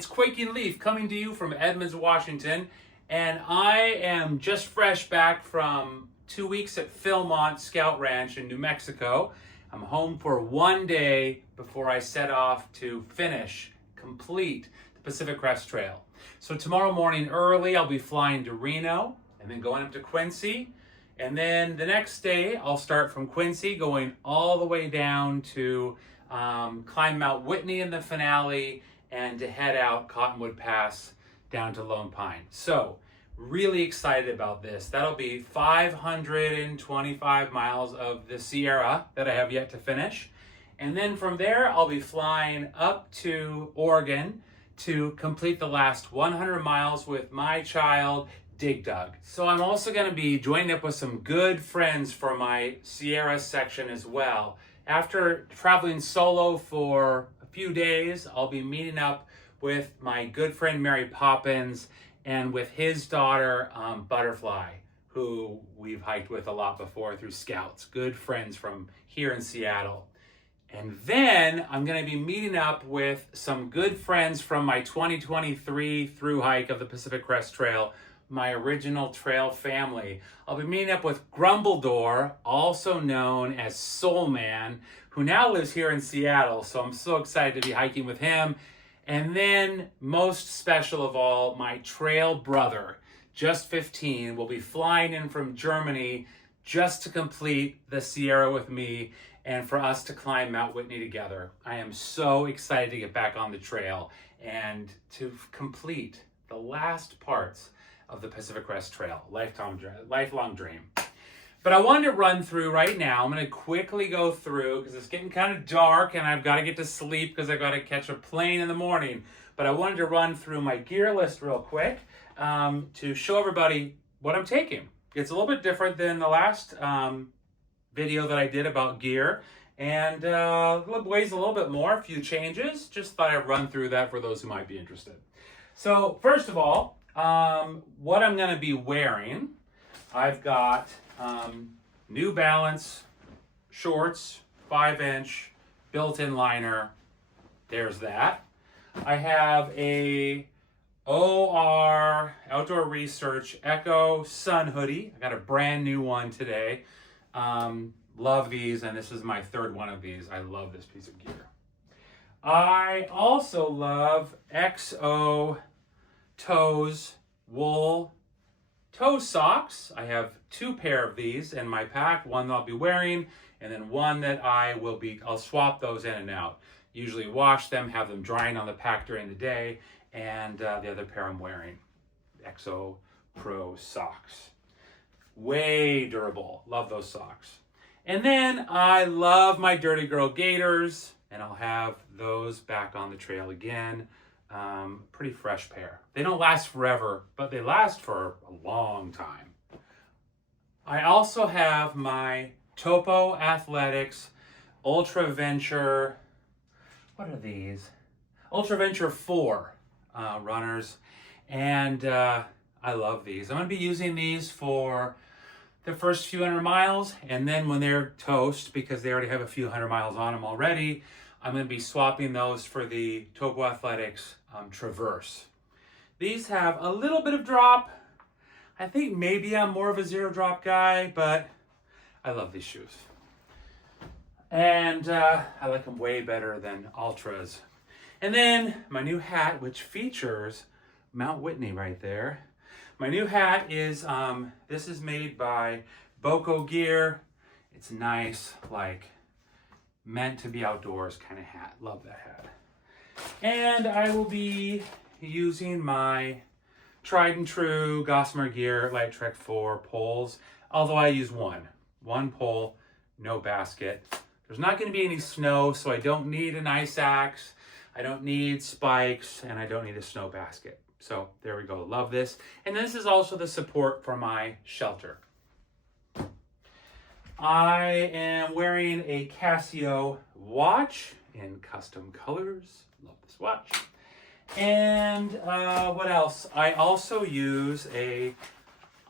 It's Quaking Leaf coming to you from Edmonds, Washington, and I am just fresh back from 2 weeks at Philmont Scout Ranch in New Mexico. I'm home for 1 day before I set off to complete the Pacific Crest Trail. So tomorrow morning early, I'll be flying to Reno and then going up to Quincy. And then the next day, I'll start from Quincy, going all the way down to climb Mount Whitney in the finale and to head out Cottonwood Pass down to Lone Pine. So really excited about this. That'll be 525 miles of the Sierra that I have yet to finish. And then from there, I'll be flying up to Oregon to complete the last 100 miles with my child, Dig Dug. So I'm also going to be joining up with some good friends for my Sierra section as well. After traveling solo for a few days, I'll be meeting up with my good friend Mary Poppins and with his daughter Butterfly, who we've hiked with a lot before through Scouts. Good friends from here in Seattle. And then I'm going to be meeting up with some good friends from my 2023 through hike of the Pacific Crest Trail, my original trail family. I'll be meeting up with Grumbledore, also known as Soul Man, who now lives here in Seattle. So I'm so excited to be hiking with him. And then most special of all, my trail brother, just 15, will be flying in from Germany just to complete the Sierra with me and for us to climb Mount Whitney together. I am so excited to get back on the trail and to complete the last parts of the Pacific Crest Trail. Lifelong dream. But I wanted to run through right now. I'm going to quickly go through because it's getting kind of dark and I've got to get to sleep because I've got to catch a plane in the morning. But I wanted to run through my gear list real quick to show everybody what I'm taking. It's a little bit different than the last video that I did about gear, and weighs a little bit more, a few changes. Just thought I'd run through that for those who might be interested. So first of all, what I'm going to be wearing, I've got New Balance shorts, 5-inch built-in liner. There's that. I have a OR Outdoor Research Echo Sun hoodie. I got a brand new one today. Love these, and this is my third one of these. I love this piece of gear. I also love XO Toes wool toe socks. I have 2 pair of these in my pack, one that I'll be wearing, and then one that I'll swap those in and out. Usually wash them, have them drying on the pack during the day, and the other pair I'm wearing. XO Pro socks. Way durable. Love those socks. And then I love my Dirty Girl gaiters, and I'll have those back on the trail again. Pretty fresh pair. They don't last forever, but they last for a long time. I also have my Topo Athletics Ultra Venture, what are these? Ultra Venture 4 runners, and I love these. I'm going to be using these for the first few 100 miles, and then when they're toast, because they already have a few 100 miles on them already, I'm going to be swapping those for the Topo Athletics Traverse. These have a little bit of drop. I think maybe I'm more of a zero drop guy, but I love these shoes. And I like them way better than Ultras. And then my new hat, which features Mount Whitney right there. My new hat is, this is made by Boko Gear. It's nice, like meant to be outdoors kind of hat. Love that hat. And I will be using my tried and true Gossamer Gear Light Trek 4 poles, although I use one pole, no basket. There's not going to be any snow, so I don't need an ice axe, I don't need spikes, and I don't need a snow basket. So there we go. Love this. And this is also the support for my shelter. I am wearing a Casio watch in custom colors. Love this watch. And what else? I also use this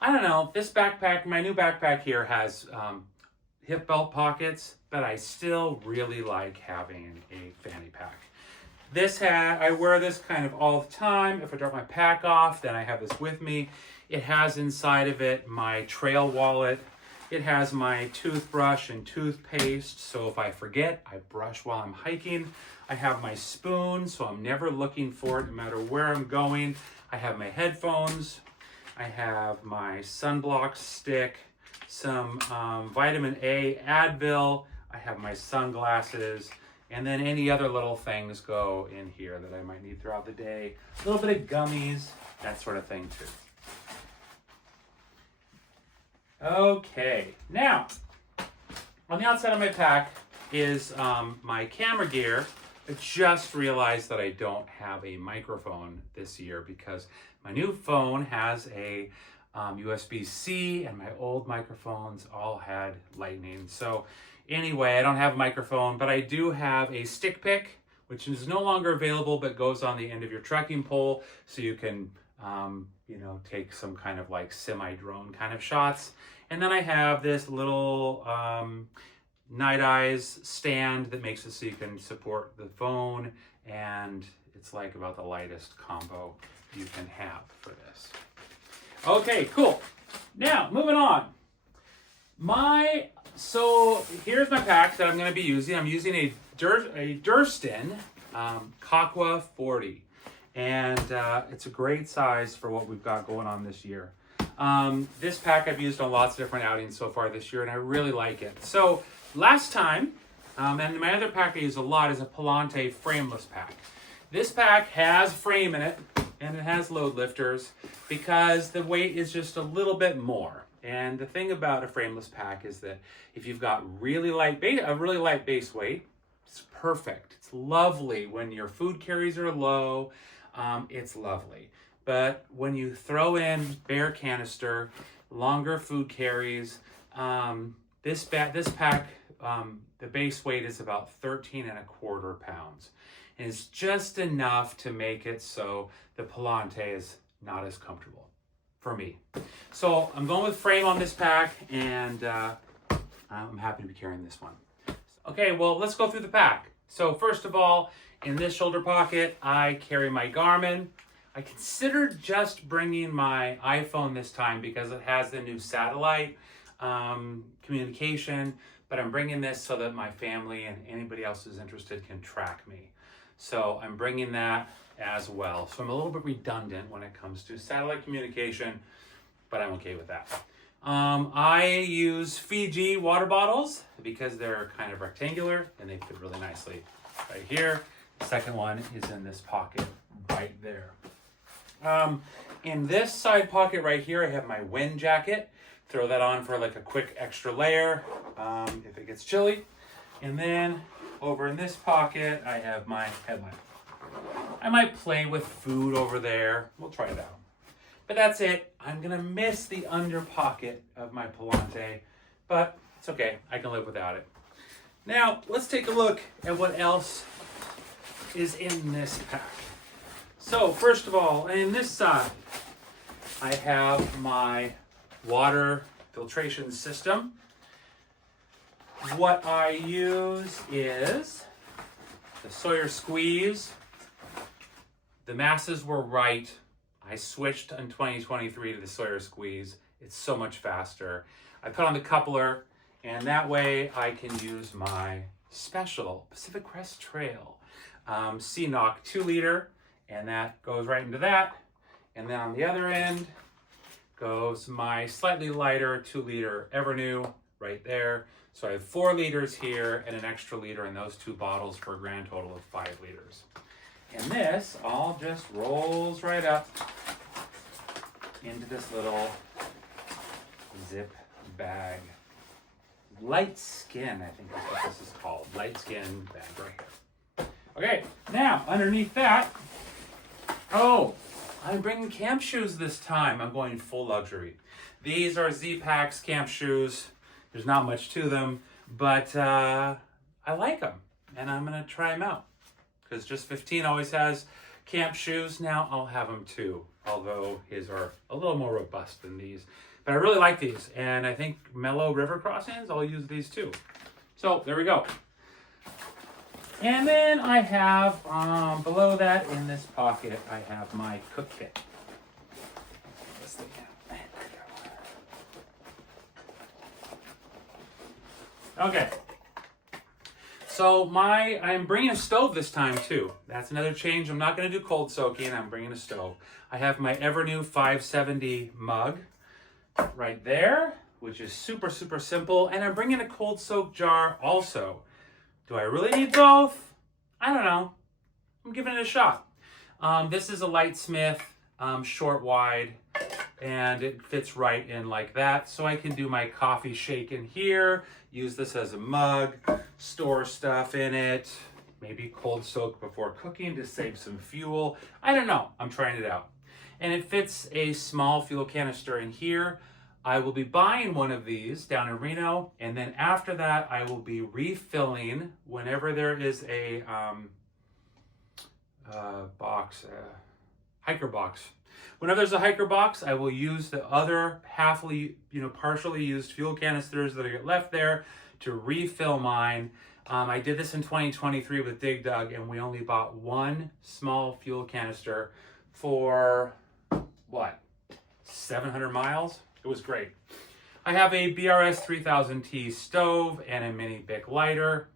backpack, my new backpack here has hip belt pockets, but I still really like having a fanny pack. I wear this kind of all the time. If I drop my pack off, then I have this with me. It has inside of it my trail wallet. It has my toothbrush and toothpaste, so if I forget, I brush while I'm hiking. I have my spoon, so I'm never looking for it no matter where I'm going. I have my headphones. I have my sunblock stick, some vitamin A Advil. I have my sunglasses, and then any other little things go in here that I might need throughout the day. A little bit of gummies, that sort of thing too. Okay, now, on the outside of my pack is my camera gear. I just realized that I don't have a microphone this year because my new phone has a USB-C and my old microphones all had lightning. So anyway, I don't have a microphone, but I do have a stick pick, which is no longer available but goes on the end of your trekking pole so you can take some kind of like semi-drone kind of shots. And then I have this little Night Eyes stand that makes it so you can support the phone, and it's like about the lightest combo you can have for this. Okay, cool. Now, moving on. So here's my pack that I'm going to be using. I'm using a Durston Kakwa 40. And it's a great size for what we've got going on this year. This pack I've used on lots of different outings so far this year, and I really like it. So last time, and my other pack I use a lot is a Palante frameless pack. This pack has frame in it, and it has load lifters because the weight is just a little bit more. And the thing about a frameless pack is that if you've got a really light base weight, it's perfect. It's lovely when your food carries are low. It's lovely. But when you throw in bare canister, longer food carries, this pack, the base weight is about 13.25 pounds. And it's just enough to make it so the Palante is not as comfortable for me. So I'm going with frame on this pack, and I'm happy to be carrying this one. Okay, well, let's go through the pack. So first of all, in this shoulder pocket, I carry my Garmin. I considered just bringing my iPhone this time because it has the new satellite communication, but I'm bringing this so that my family and anybody else who's interested can track me. So I'm bringing that as well. So I'm a little bit redundant when it comes to satellite communication, but I'm okay with that. I use Fiji water bottles because they're kind of rectangular and they fit really nicely right here. The second one is in this pocket right there. In this side pocket right here, I have my wind jacket. Throw that on for like a quick extra layer if it gets chilly. And then over in this pocket, I have my headlamp. I might play with food over there. We'll try it out. But that's it. I'm gonna miss the under pocket of my Palante, but it's okay. I can live without it. Now, let's take a look at what else is in this pack. So, first of all, in this side, I have my water filtration system. What I use is the Sawyer Squeeze. The masses were right. I switched in 2023 to the Sawyer Squeeze. It's so much faster. I put on the coupler, and that way I can use my special Pacific Crest Trail CNOC 2 liter, and that goes right into that. And then on the other end goes my slightly lighter 2 liter Evernew right there. So I have 4 liters here and an extra liter in those 2 bottles for a grand total of 5 liters. And this all just rolls right up into this little zip bag. Light Skin, I think is what this is called. Light Skin bag right here. Okay, now underneath that, I'm bringing camp shoes this time. I'm going full luxury. These are Z-Packs camp shoes. There's not much to them, but I like them, and I'm gonna try them out. Because Just 15 always has camp shoes. Now I'll have them too, although his are a little more robust than these. But I really like these, and I think Mellow River Crossings, I'll use these too. So there we go. And then I have, below that in this pocket, I have my cook kit. This thing out. Okay. So I'm bringing a stove this time too. That's another change. I'm not going to do cold soaking. I'm bringing a stove. I have my Evernew 570 mug right there, which is super, super simple. And I'm bringing a cold soak jar also. Do I really need both? I don't know. I'm giving it a shot. This is a Lightsmith short wide, and it fits right in like that. So I can do my coffee shake in here, use this as a mug, store stuff in it, maybe cold soak before cooking to save some fuel. I don't know. I'm trying it out. And it fits a small fuel canister in here. I will be buying one of these down in Reno, and then after that, I will be refilling whenever there is a hiker box. Whenever there's a hiker box, I will use the other partially used fuel canisters that I get left there to refill mine. I did this in 2023 with Dig Dug, and we only bought one small fuel canister for, 700 miles? It was great. I have a BRS 3000T stove and a mini Bic lighter.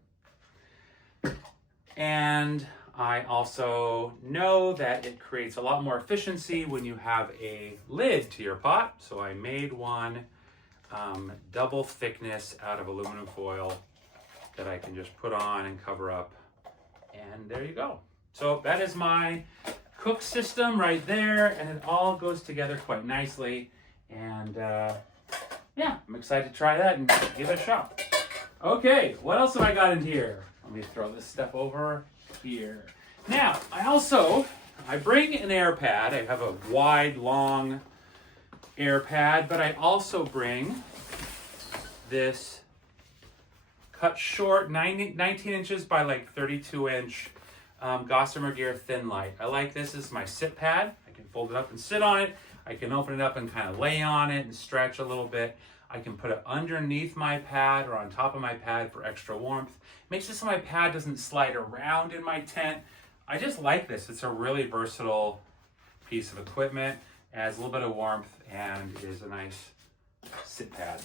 And I also know that it creates a lot more efficiency when you have a lid to your pot. So I made one double thickness out of aluminum foil that I can just put on and cover up. And there you go. So that is my cook system right there. And it all goes together quite nicely. And yeah, I'm excited to try that and give it a shot. Okay, what else have I got in here? Let me throw this stuff over here. Now, I bring an air pad. I have a wide, long air pad, but I also bring this cut short, 19 inches by like 32 inch Gossamer Gear Thin Light. I like this as my sit pad. I can fold it up and sit on it. I can open it up and kind of lay on it and stretch a little bit. I can put it underneath my pad or on top of my pad for extra warmth. Makes it so my pad doesn't slide around in my tent. I just like this. It's a really versatile piece of equipment. Adds a little bit of warmth and is a nice sit pad.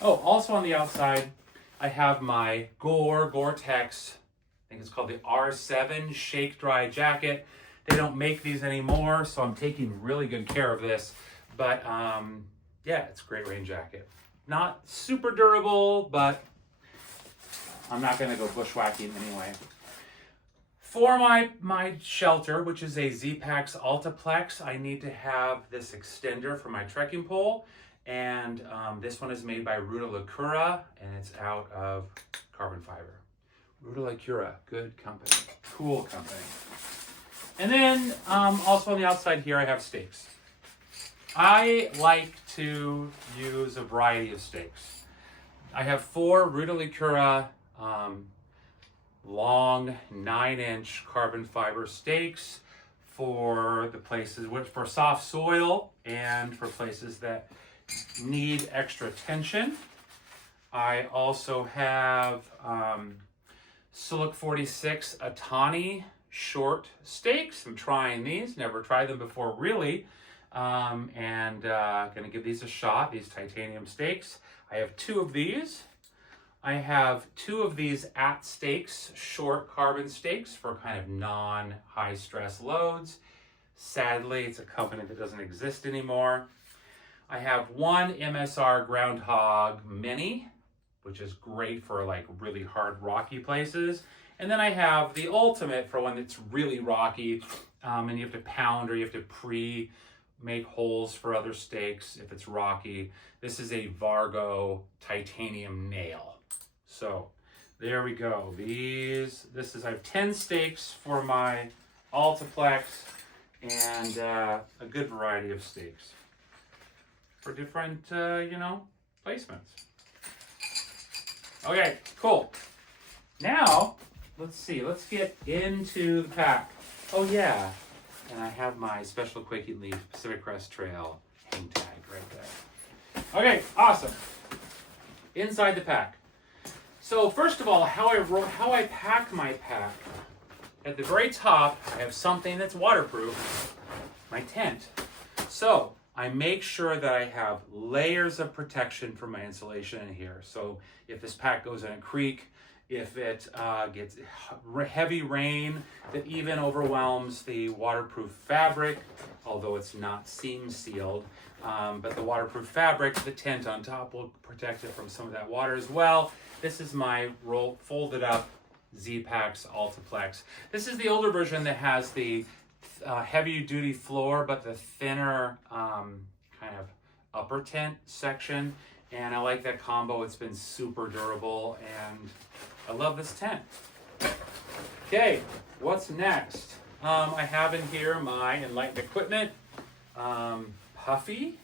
Oh, also on the outside, I have my Gore-Tex, I think it's called the R7 Shake Dry Jacket. They don't make these anymore, so I'm taking really good care of this. But yeah, it's a great rain jacket. Not super durable, but I'm not gonna go bushwhacking anyway. For my shelter, which is a Z-Pax Altaplex, I need to have this extender for my trekking pole. And this one is made by Ruta Lacura, and it's out of carbon fiber. Ruta Lacura, good company, cool company. And then also on the outside here, I have stakes. I like to use a variety of stakes. I have 4 Ruta Lacura long 9-inch carbon fiber stakes for the places for soft soil and for places that need extra tension. I also have Silk 46 Atani short stakes. I'm trying these, never tried them before really, and gonna give these a shot, these titanium stakes. I have 2 of these. I have 2 of these at stakes, short carbon stakes for kind of non-high stress loads. Sadly, it's a company that doesn't exist anymore. I have 1 MSR Groundhog Mini, which is great for like really hard rocky places. And then I have the ultimate for when it's really rocky and you have to pound or you have to pre-make holes for other stakes if it's rocky. This is a Vargo titanium nail. So there we go. I have 10 stakes for my Altaplex and a good variety of stakes for different, placements. Okay, cool. Now, let's see. Let's get into the pack. Oh, yeah. And I have my Special Quaking Leaf Pacific Crest Trail hang tag right there. Okay, awesome. Inside the pack. So first of all, how I pack my pack. At the very top, I have something that's waterproof, my tent. So I make sure that I have layers of protection for my insulation in here. So if this pack goes in a creek, if it gets heavy rain that even overwhelms the waterproof fabric, although it's not seam sealed, but the waterproof fabric, the tent on top will protect it from some of that water as well. This is my folded up Z-Packs Altiplex. This is the older version that has the heavy duty floor, but the thinner kind of upper tent section. And I like that combo. It's been super durable and I love this tent. Okay, what's next? I have in here my Enlightened equipment. Puffy?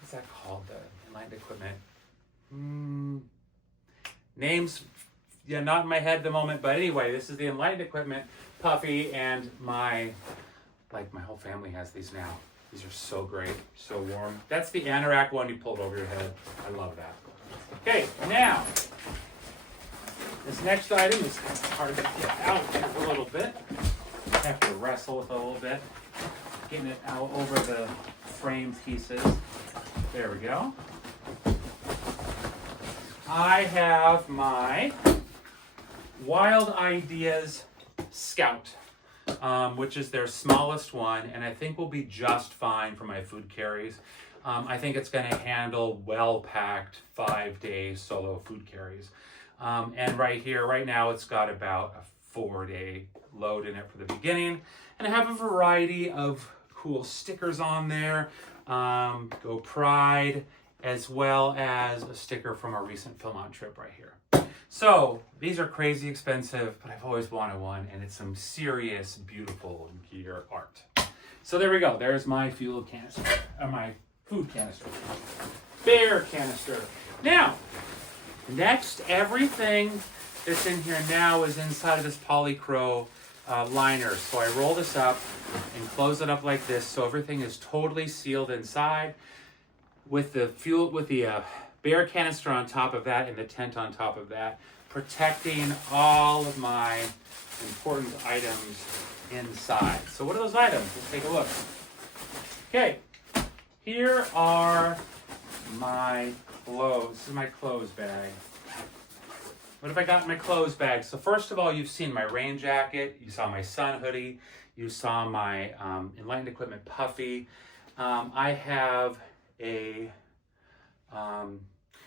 What's that called, the Enlightened equipment? Names, yeah, not in my head at the moment, but anyway, this is the Enlightened equipment, Puffy, and my whole family has these now. These are so great, so warm. That's the anorak one you pulled over your head. I love that. Okay, now, this next item is kind of hard to get out here a little bit. I have to wrestle with it a little bit, getting it out over the frame pieces. There we go. I have my Wild Ideas Scout, which is their smallest one, and I think will be just fine for my food carries. I think it's going to handle well-packed 5-day solo food carries. And right here, right now, it's got about a 4-day load in it for the beginning. And I have a variety of cool stickers on there. Go Pride, as well as a sticker from a recent Philmont trip right here. So these are crazy expensive, but I've always wanted one, and it's some serious, beautiful gear art. So there we go. There's my fuel canister, my food canister, bear canister. Now, next, everything that's in here now is inside of this Polycro liner. So I roll this up and close it up like this, so everything is totally sealed inside. With the bear canister on top of that and the tent on top of that, protecting all of my important items inside. So what are those items? Let's take a look. Okay, here are my clothes. This is my clothes bag. What have I got in my clothes bag? So first of all, you've seen my rain jacket, you saw my sun hoodie, you saw my Enlightened equipment Puffy. I have a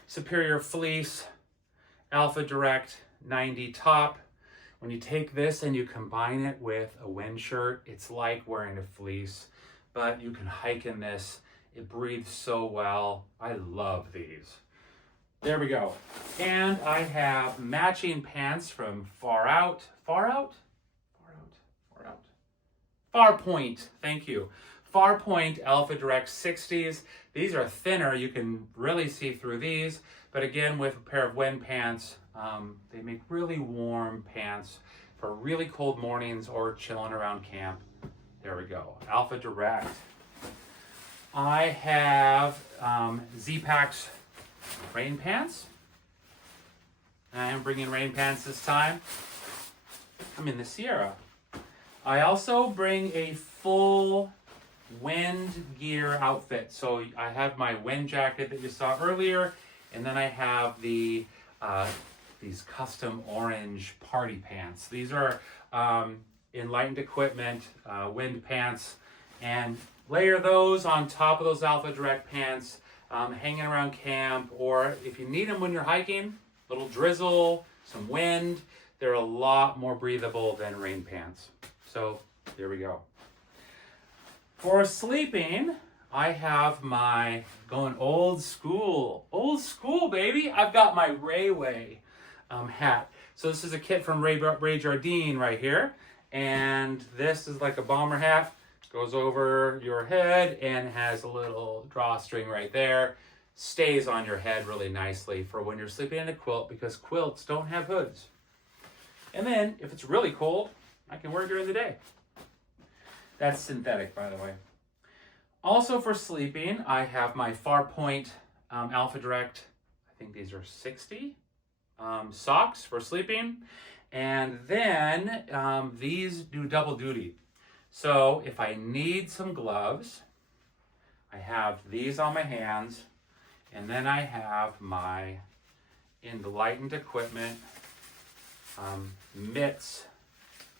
Superior Fleece Alpha Direct 90 top. When you take this and you combine it with a wind shirt, it's like wearing a fleece, but you can hike in this. It breathes so well. I love these. There we go. And I have matching pants from Farpoint. Thank you. Farpoint Alpha Direct 60s. These are thinner. You can really see through these. But again, with a pair of wind pants, they make really warm pants for really cold mornings or chilling around camp. There we go. Alpha Direct. I have Z-Packs rain pants. I am bringing rain pants this time. I'm in the Sierra. I also bring a full wind gear outfit. So I have my wind jacket that you saw earlier, and then I have these custom orange party pants. These are Enlightened equipment wind pants, and layer those on top of those Alpha Direct pants, hanging around camp, or if you need them when you're hiking, little drizzle, some wind, they're a lot more breathable than rain pants. So there we go. For sleeping, I have my going old school baby. I've got my Rayway hat. So this is a kit from Ray Jardine right here, and this is like a bomber hat. Goes over your head and has a little drawstring right there. Stays on your head really nicely for when you're sleeping in a quilt, because quilts don't have hoods. And then if it's really cold, I can wear it during the day. That's synthetic, by the way. Also for sleeping, I have my Farpoint Alpha Direct. I think these are 60. socks for sleeping. And then these do double duty. So if I need some gloves, I have these on my hands, and then I have my enlightened equipment mitts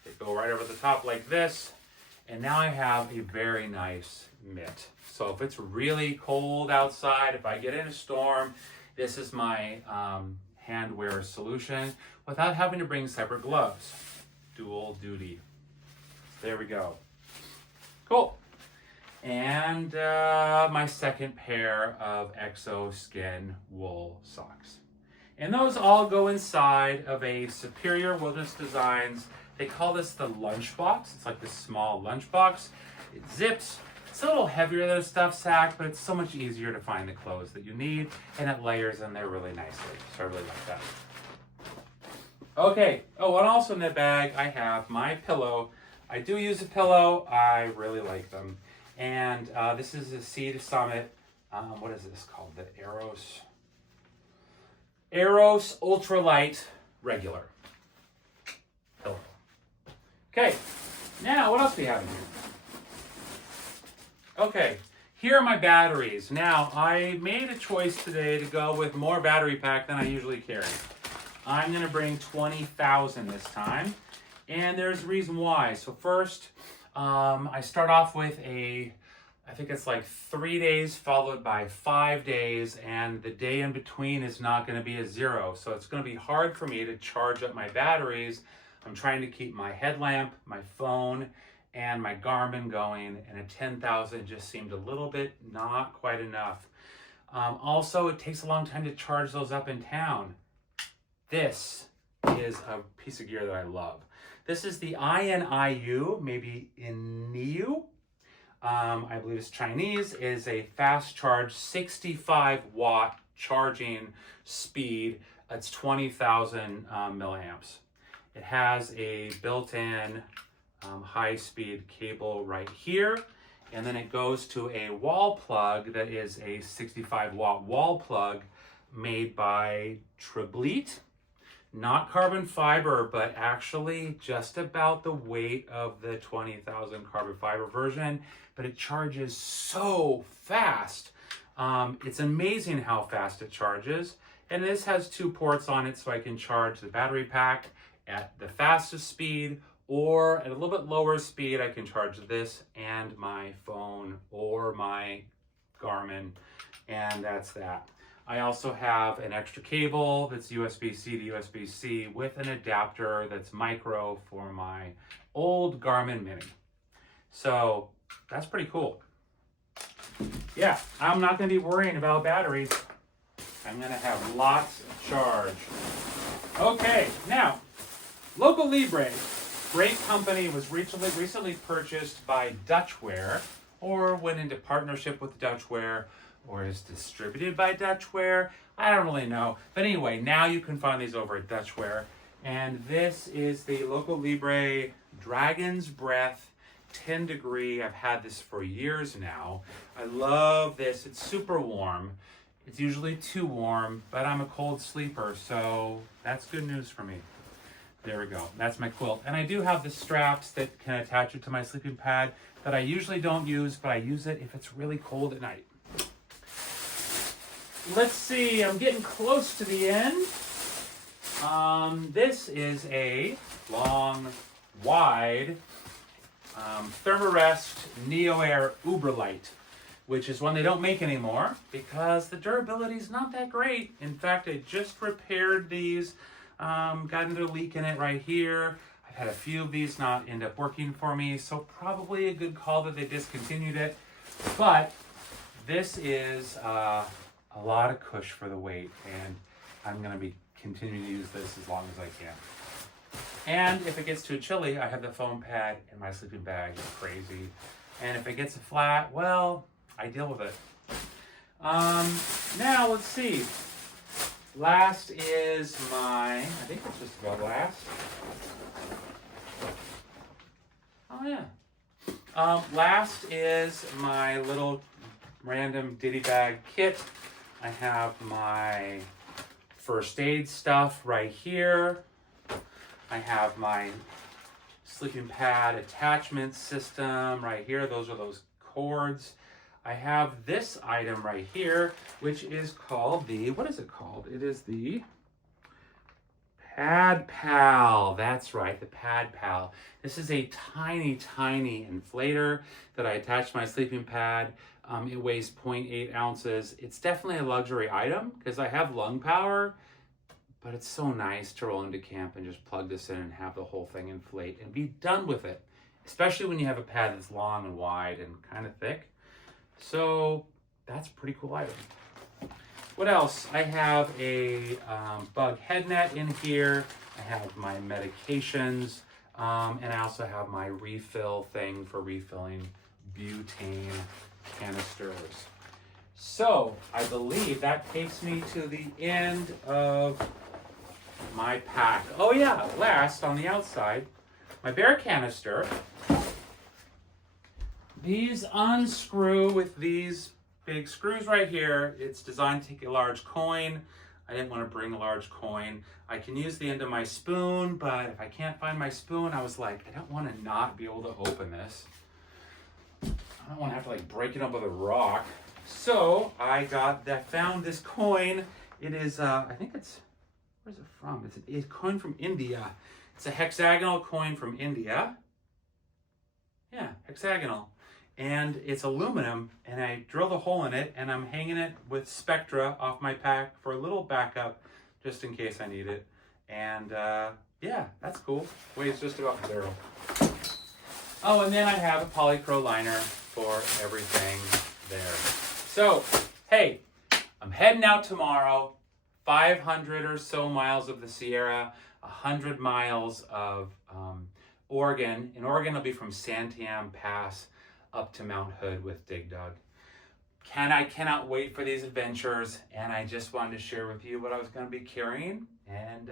that go right over the top like this. And now I have a very nice mitt. So if it's really cold outside, if I get in a storm, this is my hand wear solution without having to bring separate gloves. Dual duty. There we go. Cool. And my second pair of Exo Skin wool socks. And those all go inside of a Superior Wilderness Designs. They call this the lunchbox. It's like this small lunchbox. It zips. It's a little heavier than a stuffed sack, but it's so much easier to find the clothes that you need, and it layers in there really nicely. So I really like that. Okay. Oh, and also in the bag, I have my pillow. I do use a pillow. I really like them. And this is a Seed Summit. What is this called? The Eros Ultralight Regular pillow. Okay, now what else do we have in here? Okay, here are my batteries. Now, I made a choice today to go with more battery pack than I usually carry. I'm gonna bring 20,000 this time, and there's a reason why. So first, I start off with I think it's like 3 days followed by 5 days, and the day in between is not going to be a zero. So it's going to be hard for me to charge up my batteries. I'm trying to keep my headlamp, my phone, and my Garmin going, and a 10,000 just seemed a little bit not quite enough. Also, it takes a long time to charge those up in town. This is a piece of gear that I love. This is the INIU, maybe INIU. I believe it's Chinese, is a fast charge 65 watt charging speed. It's 20,000 milliamps. It has a built-in high speed cable right here. And then it goes to a wall plug that is a 65 watt wall plug made by Tribleat. Not carbon fiber, but actually just about the weight of the 20,000 carbon fiber version, but it charges so fast. It's amazing how fast it charges. And this has 2 ports on it, so I can charge the battery pack at the fastest speed, or at a little bit lower speed, I can charge this and my phone or my Garmin, and that's that. I also have an extra cable that's USB-C to USB-C with an adapter that's micro for my old Garmin Mini. So that's pretty cool. Yeah, I'm not going to be worrying about batteries. I'm going to have lots of charge. Okay, now, Local Libre, great company, was recently purchased by Dutchware, or went into partnership with Dutchware, or is distributed by Dutchware. I don't really know. But anyway, now you can find these over at Dutchware. And this is the Local Libre Dragon's Breath 10 degree. I've had this for years now. I love this. It's super warm. It's usually too warm, but I'm a cold sleeper, so that's good news for me. There we go. That's my quilt. And I do have the straps that can attach it to my sleeping pad that I usually don't use, but I use it if it's really cold at night. Let's see, I'm getting close to the end. This is a long, wide Thermarest Neo Air Uberlight, which is one they don't make anymore because the durability is not that great. In fact, I just repaired these, got into a leak in it right here. I've had a few of these not end up working for me, so probably a good call that they discontinued it. But this is a lot of cush for the weight, and I'm going to be continuing to use this as long as I can. And if it gets too chilly, I have the foam pad in my sleeping bag. It's crazy. And if it gets flat, well, I deal with it. Now, let's see. Last is I think it's just about last. Oh, yeah. Last is my little random ditty bag kit. I have my first aid stuff right here. I have my sleeping pad attachment system right here. Those are those cords. I have this item right here, which is called the, what is it called? It is the Pad Pal. That's right, the Pad Pal. This is a tiny, tiny inflator that I attach to my sleeping pad. It weighs 0.8 ounces. It's definitely a luxury item because I have lung power, but it's so nice to roll into camp and just plug this in and have the whole thing inflate and be done with it, especially when you have a pad that's long and wide and kind of thick. So that's a pretty cool item. What else? I have a bug head net in here. I have my medications, and I also have my refill thing for refilling butane canisters. So I believe that takes me to the end of my pack. Oh yeah, last on the outside, my bear canister. These unscrew with these big screws right here. It's designed to take a large coin. I didn't want to bring a large coin. I can use the end of my spoon, but if I can't find my spoon, I was like, I don't want to not be able to open this. I don't want to have to like break it up with a rock. So I found this coin. It is, I think it's, where's it from? It's a coin from India. It's a hexagonal coin from India. Yeah, hexagonal. And it's aluminum, and I drilled a hole in it, and I'm hanging it with Spectra off my pack for a little backup, just in case I need it. And yeah, that's cool. Weighs just about 0. Oh, and then I have a polycro liner for everything there. So, hey, I'm heading out tomorrow, 500 or so miles of the Sierra, 100 miles of Oregon. In Oregon, I'll be from Santiam Pass up to Mount Hood with Dig Dug. I cannot wait for these adventures, and I just wanted to share with you what I was going to be carrying, and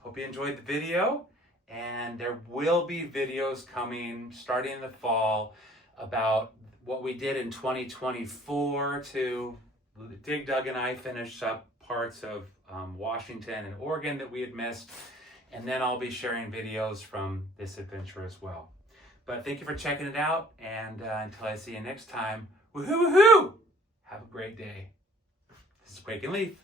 hope you enjoyed the video. And there will be videos coming starting in the fall about what we did in 2024 to Dig Dug and I finished up parts of Washington and Oregon that we had missed, and then I'll be sharing videos from this adventure as well. But thank you for checking it out, and until I see you next time, woohoo, woohoo! Have a great day. This is Quake and Leaf.